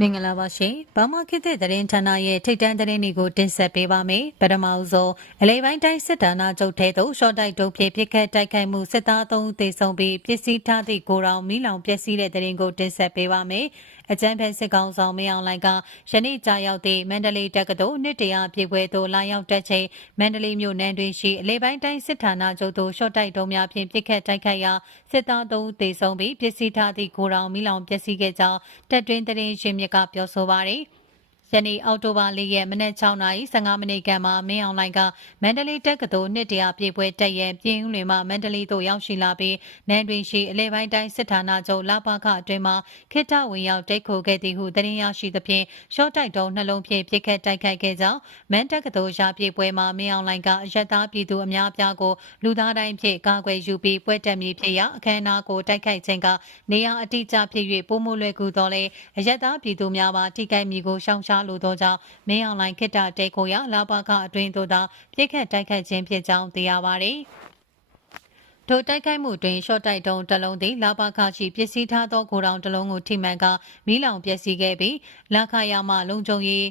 မင်္ဂလာပါရှင်။ဘာမခေတ်တဲ့သတင်းဌာနရဲ့ထိတ်တန့်သတင်းတွေကိုတင်ဆက်ပေးပါမယ်။ပထမအဆုံးအလေးပိုင်းတိုင်းစစ်တာနာချုပ်ထဲသို့ရှော့တိုက်တုံးဖြစ်ပစ်ခတ်တိုက်ခိုက်မှုစစ်သား၃ဦးသေဆုံးပြီးပစ္စည်းထားသည့်ကိုရောင်မီးလောင်ပျက်စီးတဲ့သတင်းကိုတင်ဆက်ပေးပါမယ်။အကြမ်းဖက်စစ်ကောင်ဆောင်မင်းအောင်လှိုင်ကယနေ့ကြာရောက်သည့်မန္တလေးတက္ကသိုလ်နှစ်တရာပြည့်ပွဲသို့လာရောက်တက်ချိန်မန္တလေးမြို့နယ်တွင်ရှိအလေးပိုင်းတိုင်းစစ်ဌာနချုပ်သို့ရှော့တိုက်တုံးများဖြင့်ပစ်ခတ်တိုက်ခိုက်ရာစစ်သား၃ဦးသေဆုံးပြီးပစ္စည်းထားသည့်ကိုရောင်မီးလောင်ပျက်စီးခဲ့ကြောင်းတပ်တွင်းသတင်းရှင်မြစ်ကပြောဆိုပါရယ်။ ယနေ့အောက်တိုဘာ၄ရက်မနက်6:15မိနစ်ခန့်မှာမင်းအောင်လှိုင်ကမန္တလေးတက္ကသိုလ်နှစ်တရာပြည်ပွဲတက်ရန်ပြည်ဦးလွင်မှမန္တလေးသို့ရောက်ရှိလာပြီးနန်းတွင်ရှိအလဲပိုင်းတိုင်းစစ်ဌာနချုပ်လပခအတွင်မှခိတဝင်ရောက်တိတ်ခိုခဲ့သည်ဟုသတင်းရရှိသဖြင့်ရှော့တိုက်တုံးနှလုံးဖြင့်ပြစ်ခတ်တိုက်ခိုက်ခဲ့ကြောင်းမန်တက္ကသိုလ်ရာပြည်ပွဲမှာမင်းအောင်လှိုင်ကအယက်သားပြည်သူအများပြားကိုလူသားတိုင်းဖြင့်ကာကွယ်ယူပြီးပွဲတက်မည်ဖြစ်ရာအခမ်းအနားကိုတိုက်ခိုက်ခြင်းကနေရာအတိအကျဖြစ်၍ပုံမလွယ်ကူတော်လဲအယက်သားပြည်သူများပါထိခိုက်မည်ကိုရှောင်ရှားလိုသောကြောင့်မင်းအောင်လှိုင်ခိတ္တတေကိုရလာပါကအတွင်းသို့သာပြစ်ခတ်တိုက်ခိုက်ခြင်းဖြစ်ကြောင်းသိရပါသည်ထိုတိုက်ခိုက်မှုတွင်ရှော့တိုက်တုံးတလုံးသည်လာပါခရှိပစ္စည်းထားသောကိုယ်တော်တလုံးကိုထိမှန်ကမီးလောင်ပျက်စီးခဲ့ပြီးလာခရမလုံခြုံရေး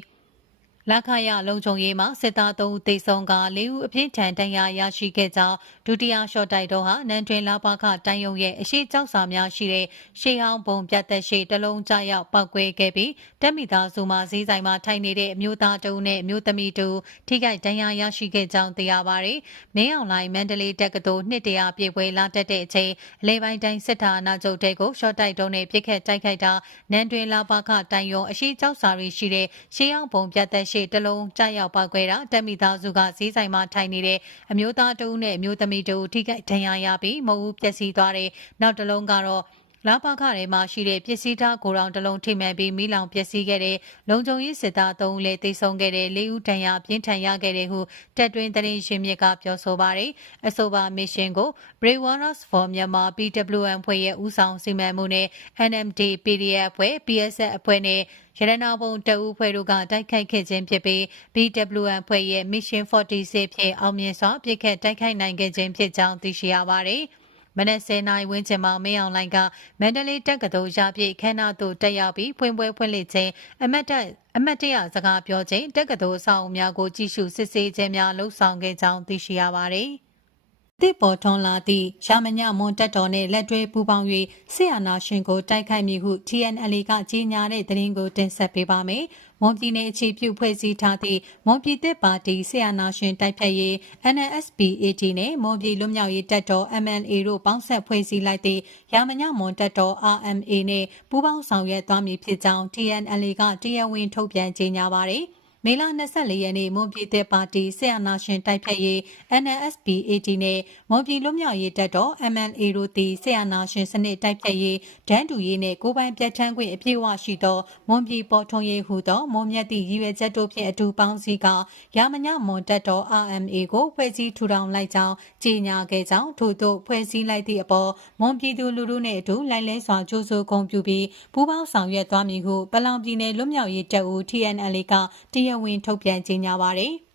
လက်ခရလုံခြုံရေးမှာစစ်သား3ဦးသေဆုံးက၄ဦးအပြင်းထန်ဒဏ်ရာရရှိခဲ့ကြောင်းဒုတိယရှော့တိုက်တော့ဟာနန်တွင်လာပါခတိုင်းရုံရဲ့အရှိကြောက်စာများရှိတဲ့ရှေးဟောင်းပုံပြတ်သက်ရှိတလုံးကြရောက်ပောက်ကွဲခဲ့ပြီးတက်မိသားစုမှဈေးဆိုင်မှာထိုင်နေတဲ့အမျိုးသားတဦးနဲ့အမျိုးသမီးတဦးထိခိုက်ဒဏ်ရာရရှိခဲ့ကြောင်းသိရပါတယ်။မင်းအောင်လိုင်းမန္တလေးတက္ကသိုလ်နှစ်တရာပြေပွဲလာတက်တဲ့အချိန်အလဲပိုင်းတိုင်းစစ်ဌာနချုပ်တဲကိုရှော့တိုက်တုံးနဲ့ပြစ်ခတ်တိုက်ခိုက်တာနန်တွင်လာပါခတိုင်းရုံအရှိကြောက်စာတွေရှိတဲ့ရှေးဟောင်းပုံပြတ်သက်ရှိတလုံးကြားရောက်ပောက်ကွဲတာတက်မိသားစုကဈေးဆိုင်မှာထိုင်နေတဲ့အမျိုးသားတဦးနဲ့အမျိုးသမီးတဦးထိခိုက်ဒဏ်ရာရပြီးမဟုတ်ဘူးပျက်စီးသွားတဲ့နောက်တစ်လုံးကတော့ လာပါခထဲမှာရှိတဲ့ပစ္စည်းသားကိုရောင်တလုံးထိမှန်ပြီးမိလောင်ပျက်စီးခဲ့တဲ့လုံခြုံရေးစစ်သား၃ဦးလည်းတိတ်ဆုံးခဲ့တဲ့၄ဦးတန်ရာပြင်းထန်ရခဲ့တဲ့ဟုတက်တွင်သတင်းရှင်မြစ်ကပြောဆိုပါတယ်အဆိုပါမစ်ရှင်ကို Brave Warriors for Myanmar PWM ဖွဲ့ရဲ့ဦးဆောင်စီမံမှုနဲ့ NMD PDF ဖွဲ့ PSF အဖွဲ့နဲ့ရတနာဘုံတအူးဖွဲ့တို့ကတိုက်ခိုက်ခဲ့ခြင်းဖြစ်ပြီး BWN ဖွဲ့ရဲ့ Mission 46ဖြင့်အောင်မြင်စွာပြစ်ခတ်တိုက်ခိုက်နိုင်ခဲ့ခြင်းဖြစ်ကြောင်းသိရှိရပါတယ်။ မနက်10:00နာရီဝန်းကျင်မှာမင်းအောင်လှိုင်ကမန္တလေးတက္ကသိုလ်ရပြည့်ခန်းနာသို့တက်ရောက်ပြီးဖွင့်ပွဲဖွင့်လှစ်ခြင်းအမတ်တက်အမတ်တရစကားပြောခြင်းတက္ကသိုလ်အဆောက်အဦများကိုကြည့်ရှုစစ်ဆေးခြင်းများလှုပ်ဆောင်ခဲ့ကြောင်းသိရှိရပါတယ်။ တစ်ပေါ်ထွန်လာသည့်ရှာမညမွန်တက်တော်နှင့်လက်တွဲပူးပေါင်း၍ဆီယနာရှင်ကိုတိုက်ခိုက်မည်ဟု TNL ကကြေညာတဲ့သတင်းကိုတင်ဆက်ပေးပါမယ်။မွန်ပြည်နယ်အခြေပြုဖွဲ့စည်းထားသည့်မွန်ပြည်သစ်ပါတီဆီယနာရှင်တိုက်ဖျက်ရေး NSPAT နှင့်မွန်ပြည်လွတ်မြောက်ရေးတပ်တော် MNA တို့ပေါင်းဆက်ဖွဲ့စည်းလိုက်သည့်ရာမညမွန်တက်တော် RMA နှင့်ပူးပေါင်းဆောင်ရွက်သွားမည်ဖြစ်ကြောင်း TNL ကတရားဝင်ထုတ်ပြန်ကြေညာပါသည်။ မေလ24ရက်နေ့မွန်ပြည်သက်ပါတီဆီယနာရှင်တိုက်ဖြတ်ရေး NSPAT နဲ့မွန်ပြည်လွတ်မြောက်ရေးတပ်တော် MNA တို့သည်ဆီယနာရှင်စနစ်တိုက်ဖြတ်ရေးဒန်းတူရေးနဲ့ကိုပိုင်ပြတ်ထန်းခွင့်အပြည့်အဝရှိသောမွန်ပြည်ပေါ်ထွန်းရေးဟုသောမွန်မြတ်သည့်ရည်ရွယ်ချက်တို့ဖြင့်အတူပေါင်းစည်းကရာမညမွန်တပ်တော် RMA ကိုဖွဲ့စည်းထူထောင်လိုက်ကြောင်းကြေညာခဲ့ကြောင်းထို့သို့ဖွဲ့စည်းလိုက်သည့်အပေါ်မွန်ပြည်သူလူထုနှင့်အတူလိုက်လဲစွာကြိုးဆိုဂုဏ်ပြုပြီးပူးပေါင်းဆောင်ရွက်သွားမည်ဟုပလောင်ပြည်နယ်လွတ်မြောက်ရေးတပ်ဦး TNL ကတရားတရားဝင်ထုတ်ပြန်ကြေညာပါတယ်။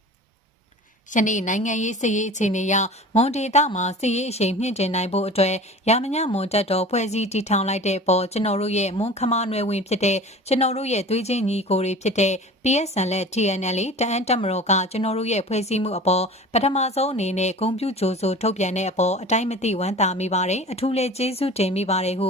ယနေ့နိုင်ငံရေးစည်ရေးအခြေအနေအရမွန်ဒေတာမှာစည်ရေးအရှိန်မြင့်တင်နိုင်ဖို့အတွက်ရာမညမွန်တက်တော်ဖွဲ့စည်းတည်ထောင်လိုက်တဲ့ပေါ်ကျွန်တော်တို့ရဲ့မွန်ခမနွယ်ဝင်ဖြစ်တဲ့ကျွန်တော်တို့ရဲ့သွေးချင်းညီကိုတွေဖြစ်တဲ့ PSN နဲ့ TNL တအန်းတက်မတော်ကကျွန်တော်တို့ရဲ့ဖွဲ့စည်းမှုအပေါ်ပထမဆုံးအနေနဲ့ဂုံပြူကြိုဆိုထုတ်ပြန်တဲ့အပေါ်အတိုင်းမသိဝမ်းသာမိပါတယ်အထူးလည်းကျေးဇူးတင်မိပါတယ်ဟု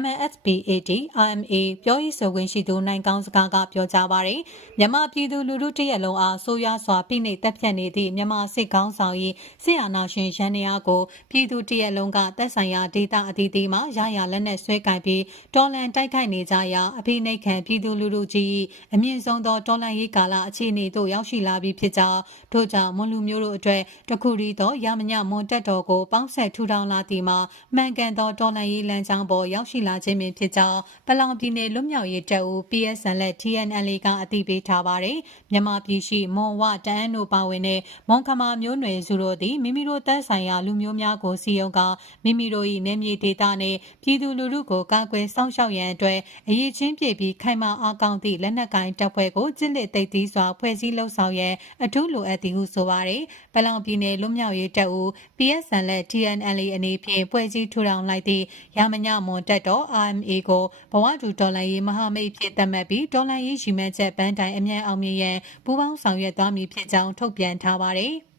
MNSBAD RMA ပြောရေးဆိုခွင့်ရှိသူနိုင်ကောင်းစကားကပြောကြားပါတယ်မြန်မာပြည်သူလူထုတရက်လုံးအားဆိုးရွားစွာပြိနှိပ်တပ်ဖြတ်နေသည့်မြန်မာစစ်ကောင်းဆောင်ရေးစစ်အာဏာရှင်ရန်နေအားကိုပြည်သူတရက်လုံးကသက်ဆိုင်ရာဒေသအသီးသီးမှရရလက်နဲ့ဆွဲကင်ပြီးတော်လန်တိုက်ခိုက်နေကြရာအဖိနှိတ်ခံပြည်သူလူထုကြီးအမြင့်ဆုံးသောတော်လှန်ရေးကာလအခြေအနေသို့ရောက်ရှိလာပြီးဖြစ်ကြောင်းထို့ကြောင့်မွန်လူမျိုးတို့အတွက်တခုရီသောရမညမွန်တက်တော်ကိုပေါင်းဆက်ထူထောင်လာသည်မှာမှန်ကန်သောတော်လှန်ရေးလမ်းကြောင်းပေါ်ရောက်ရှိလာခြင်းပင်ဖြစ်ကြောင်းပလောင်ပြည်နယ်လွတ်မြောက်ရေးတပ်ဦး PSN နဲ့ TNL ကအသိပေးထားပါတယ်မြန်မာပြည်ရှိမွန်ဝတန်းတို့ပါဝင်တဲ့မွန်ခမာမျိုးနွယ်စုတို့သည်မိမိတို့သက်ဆိုင်ရာလူမျိုးများကိုစီယုံကမိမိတို့၏နေမြေဒေသနှင့်ပြည်သူလူထုကိုကာကွယ်စောင့်ရှောက်ရန်အတွက်အရေးချင်းပြည့်ပြီးခိုင်မာအားကောင်းသည့်လက်နက်ကိုင်တပ်ဖွဲ့ကိုစစ်လက်သိသိစွာဖွဲ့စည်းလှုပ်ဆောင်ရန်အထူးလိုအပ်သည်ဟုဆိုပါရယ်ပလောင်ပြည်နယ်လွတ်မြောက်ရေးတပ်ဦး PSN လက် TNL အနေဖြင့်ဖွဲ့စည်းထူထောင်လိုက်သည့်ရမညမွန်တပ်တော် RMA ကိုဘဝတူဒေါ်လာရေးမဟာမိတ်ဖြစ်သတ်မှတ်ပြီးဒေါ်လာရေးရည်မှန်းချက်ပန်းတိုင်အမြန်အောင်မြင်ရန်ပူးပေါင်းဆောင်ရွက်သွားမည်ဖြစ်ကြောင်းထုတ်ပြန်ထားပါရယ်။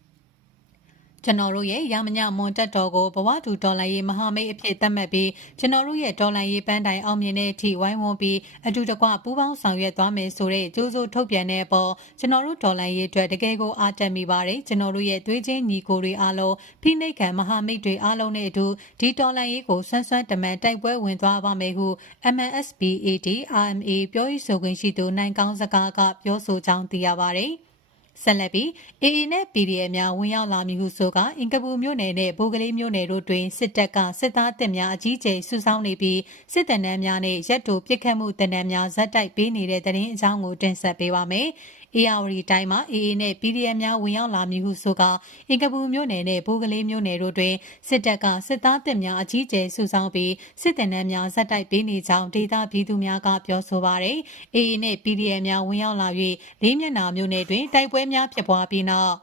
ကျွန်တော်တို့ရဲ့ရမညမွန်တက်တော်ကိုဘဝတူတော်လိုင်းရေးမဟာမိတ်အဖြစ်သတ်မှတ်ပြီးကျွန်တော်တို့ရဲ့တော်လိုင်းရေးပန်းတိုင်အောင်မြင်တဲ့အထိဝိုင်းဝန်းပြီးအတူတကွပူးပေါင်းဆောင်ရွက်သွားမယ်ဆိုတဲ့ကြိုးစိုးထုတ်ပြန်တဲ့အပေါ်ကျွန်တော်တို့တော်လိုင်းရေးအတွက်တကယ်ကိုအားတက်မိပါတယ်ကျွန်တော်တို့ရဲ့သွေးချင်းညီကိုတွေအားလုံးဖိနှိတ်ခံမဟာမိတ်တွေအားလုံးနဲ့အတူဒီတော်လိုင်းရေးကိုဆွမ်းဆွမ်းတမန်တိုက်ပွဲဝင်သွားပါမယ်ဟု MNSPAD RMA ပြောရေးဆိုခွင့်ရှိသူနိုင်ကောင်းစကားကပြောဆိုကြောင်းသိရပါတယ် ဆက်လက်ပြီး AA နဲ့ PDF များဝင်ရောက်လာမည်ဟုဆိုကအင်ကပူမြို့နယ်နဲ့ဘိုးကလေးမြို့နယ်တို့တွင်စစ်တပ်ကစစ်သားတပ်များအကြီးကျယ်စုဆောင်းနေပြီးစစ်တပ်နှမ်းများနဲ့ရက်တိုပစ်ခတ်မှုတပ်နှမ်းများဇက်တိုက်ပေးနေတဲ့တရင်အကြောင်းကိုတင်ဆက်ပေးပါမယ်။ ARD တိုင်းမှာ AA နဲ့ PDF များဝင်ရောက်လာမည်ဟုဆိုကအင်ကပူမြို့နယ်နဲ့ဘိုးကလေးမြို့နယ်တို့တွင်စစ်တပ်ကစစ်သားတပ်များအကြီးကျယ်စုဆောင်းပြီးစစ်တပ်နှမ်းများဇက်တိုက်ပေးနေကြောင်းဒေသပြည်သူများကပြောဆိုပါရယ် AA နဲ့ PDF များဝင်ရောက်လာ၍လေးမျက်နှာမြို့နယ်တွင်တိုက်ပွဲများဖြစ်ပွားပြီးနောက်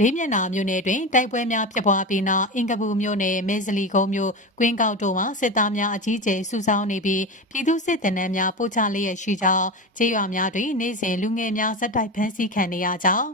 လေးမျက်နှာမြို့နယ်တွင်တိုက်ပွဲများဖြစ်ပွားပြီးနောက်အင်ကပူမြို့နယ်မဲစလီကုန်းမြို့ကွင်းကောက်တို့မှာစစ်သားများအကြီးကျယ်စုဆောင်းနေပြီးပြည်သူစစ်တပ်နှမ်းများပို့ချလျက်ရှိကြောင်းကျေးရွာများတွင်နေ့စဉ်လူငယ်များဇက်တိုက်ဖမ်းဆီးခံနေရကြောင်း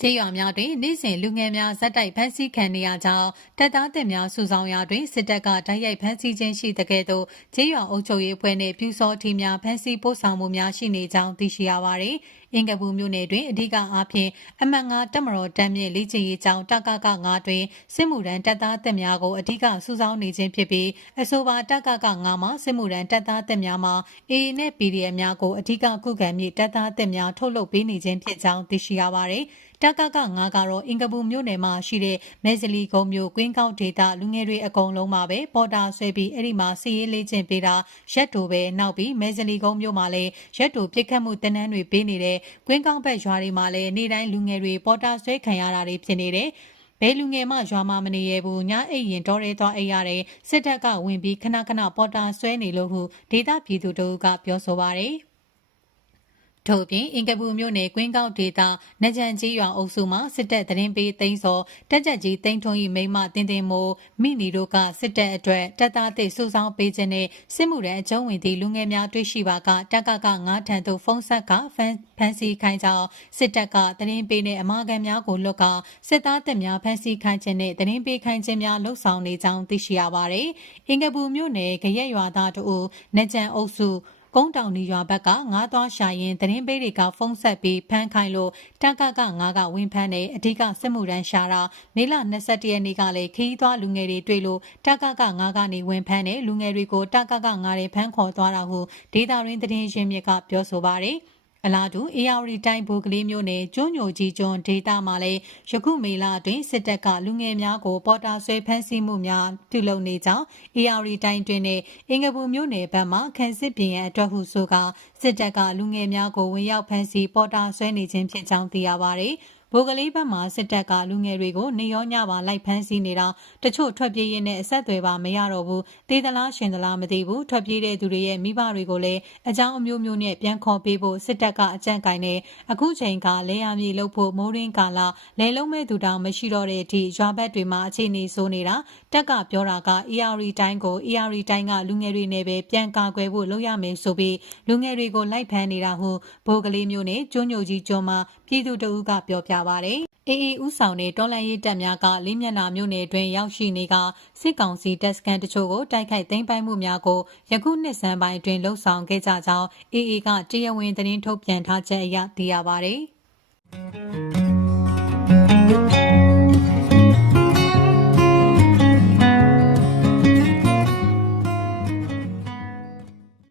ကျေးရွာများတွင်နေ့စဉ်လူငယ်များဇက်တိုက်ဖမ်းဆီးခံနေရကြောင်းတပ်သားတပ်များစုဆောင်ရာတွင်စစ်တပ်ကတိုက်ရိုက်ဖမ်းဆီးခြင်းရှိတဲ့ကဲ့သို့ကျေးရွာအုပ်ချုပ်ရေးအဖွဲ့နှင့်ပြူစောထီများဖမ်းဆီးပို့ဆောင်မှုများရှိနေကြောင်းသိရှိရပါသည်။ အင်ကပူမြို့နယ်တွင်အဓိကအားဖြင့်အမှတ်၅တပ်မတော်တမ်းမြင့်လေ့ကျင့်ရေးကျောင်းတကက9တွင်စစ်မှုရန်တပ်သားတပ်များကိုအဓိကစုဆောင်းနေခြင်းဖြစ်ပြီးအဆိုပါတကက9မှာစစ်မှုရန်တပ်သားတပ်များမှာ AA နဲ့ PDF များကိုအဓိကခုခံမြစ်တပ်သားတပ်များထုတ်လုပ်ပေးနေခြင်းဖြစ်ကြောင်းသိရှိရပါတယ်။ တကက9ကတော့အင်ကပူမြို့နယ်မှာရှိတဲ့မဲဇလီကုန်းမြို့ကွင်းကောက်ဒေတာလူငယ်တွေအကုန်လုံးမှာပဲပေါ်တာဆွဲပြီးအဲ့ဒီမှာစီရေးလေးချင်းပေးတာရက်တူပဲနောက်ပြီးမဲဇလီကုန်းမြို့မှာလည်းရက်တူပြစ်ခတ်မှုတန်းတန်းတွေပေးနေတဲ့ကွင်းကောင်းဘက်ရွာတွေမှာလည်းနေ့တိုင်းလူငယ်တွေပေါ်တာဆွဲခံရတာတွေဖြစ်နေတယ်ဘယ်လူငယ်မှရွာမမနေရဘူးညအိတ်ရင်တော်ရဲသွားအိတ်ရတယ်စစ်တပ်ကဝင်ပြီးခဏခဏပေါ်တာဆွဲနေလို့ဟုဒေသပြည်သူတို့ကပြောဆိုပါတယ် ထို့ပြင်အင်ကပူမြို့နယ်ကွင်းကောက်ဒေတာနကြံကြီးရွာအုပ်စုမှစစ်တပ်သတင်းပေးသိမ်းစောတက်ကြက်ကြီးသိမ်းထွန်း၏မိမတင်တင်မိုးမိနီတို့ကစစ်တပ်အတွက်တပ်သားသစ်စုဆောင်းပေးခြင်းနဲ့စစ်မှုရန်အကျုံးဝင်သည့်လူငယ်များတွေ့ရှိပါကတပ်ကကငါးထံသို့ဖုန်းဆက်ကဖန်ဖန်စီခိုင်းကြောင်းစစ်တပ်ကသတင်းပေးနဲ့အမာခံများကိုလွတ်ကစစ်သားတပ်များဖန်စီခိုင်းခြင်းနဲ့သတင်းပေးခိုင်းခြင်းများလှုပ်ဆောင်နေကြောင်းသိရှိရပါတယ်။အင်ကပူမြို့နယ်ကြရက်ရွာသားတို့နကြံအုပ်စု ကုန်းတောင်နီရွာဘက်ကငားသွားရှာရင်သတင်းပေးတွေကဖုန်းဆက်ပြီးဖမ်းခိုင်းလို့တက်ကကငားကဝင်းဖမ်းနေအဓိကစစ်မှုရန်ရှာတာမေလ22ရက်နေ့ကလည်းခီးသွားလူငယ်တွေတွေ့လို့တက်ကကငားကနေဝင်းဖမ်းနေလူငယ်တွေကိုတက်ကကငားတွေဖမ်းခေါ်သွားတာဟုဒေတာရင်းသတင်းရင်းမြစ်ကပြောဆိုပါတယ်။ အလားတူ AR တိုင်းဘူကလေးမျိုးနယ်ကျွန်းညိုကြီးကျွန်းဒေတာမှာလည်းယခုမေလအတွင်းစစ်တပ်ကလူငယ်များကိုပေါ်တာဆွဲဖမ်းဆီးမှုများပြုလုပ်နေကြောင်း AR တိုင်းတွင်နဲ့အင်္ဂပူမျိုးနယ်ဘက်မှခန်းစစ်ပြင်ရန်အတွက်ဟုဆိုကစစ်တပ်ကလူငယ်များကိုဝင်ရောက်ဖမ်းဆီးပေါ်တာဆွဲနေခြင်းဖြစ်ကြောင်းသိရပါသ ည်။ဘိုကလေးဘက်မှာစစ်တပ်ကလူငယ်တွေကိုနေရောညပါလိုက်ဖမ်းဆီးနေတာတချို့ထွက်ပြေးရင်းနဲ့အဆက်အသွယ်ပါမရတော့ဘူးတေးသလားရှင်သလားမသိဘူးထွက်ပြေးတဲ့သူတွေရဲ့မိဘတွေကိုလည်းအကြောင်းအမျိုးမျိုးနဲ့ပြန်ခေါ်ပေးဖို့စစ်တပ်ကအကြံကင်နေအခုချိန်ကလဲရမြေလုပ်ဖို့မိုးရင်းကာလလဲလုံးမဲ့သူတောင်မရှိတော့တဲ့အထိရွာဘက်တွေမှာအခြေအနေဆိုးနေတာတက်ကပြောတာက ER တိုင်းကို ER တိုင်းကလူငယ်တွေနဲ့ပဲပြန်ကာကွယ်ဖို့လုပ်ရမယ်ဆိုပြီးလူငယ်တွေကိုလိုက်ဖမ်းနေတာဟုဘိုကလေးမျိုးနဲ့ကျွန်းညိုကြီးကျွန်းမှာပြည်သူတအုပ်ကပြောပြပါတယ်။အေအေဦးဆောင်တဲ့တော်လှန်ရေးတပ်များကလေးမျက်နှာမြို့နယ်တွင်ရောက်ရှိနေကစစ်ကောင်စီတပ်စခန်းတချို့ကိုတိုက်ခိုက်သိမ်းပိုက်မှုများကိုယခုနှစ်စံပိုင်းတွင်လှုံ့ဆော်ခဲ့ကြကြောင်းအေအေကတရားဝင်သတင်းထုတ်ပြန်ထားချက်အရသိရပါဗျ။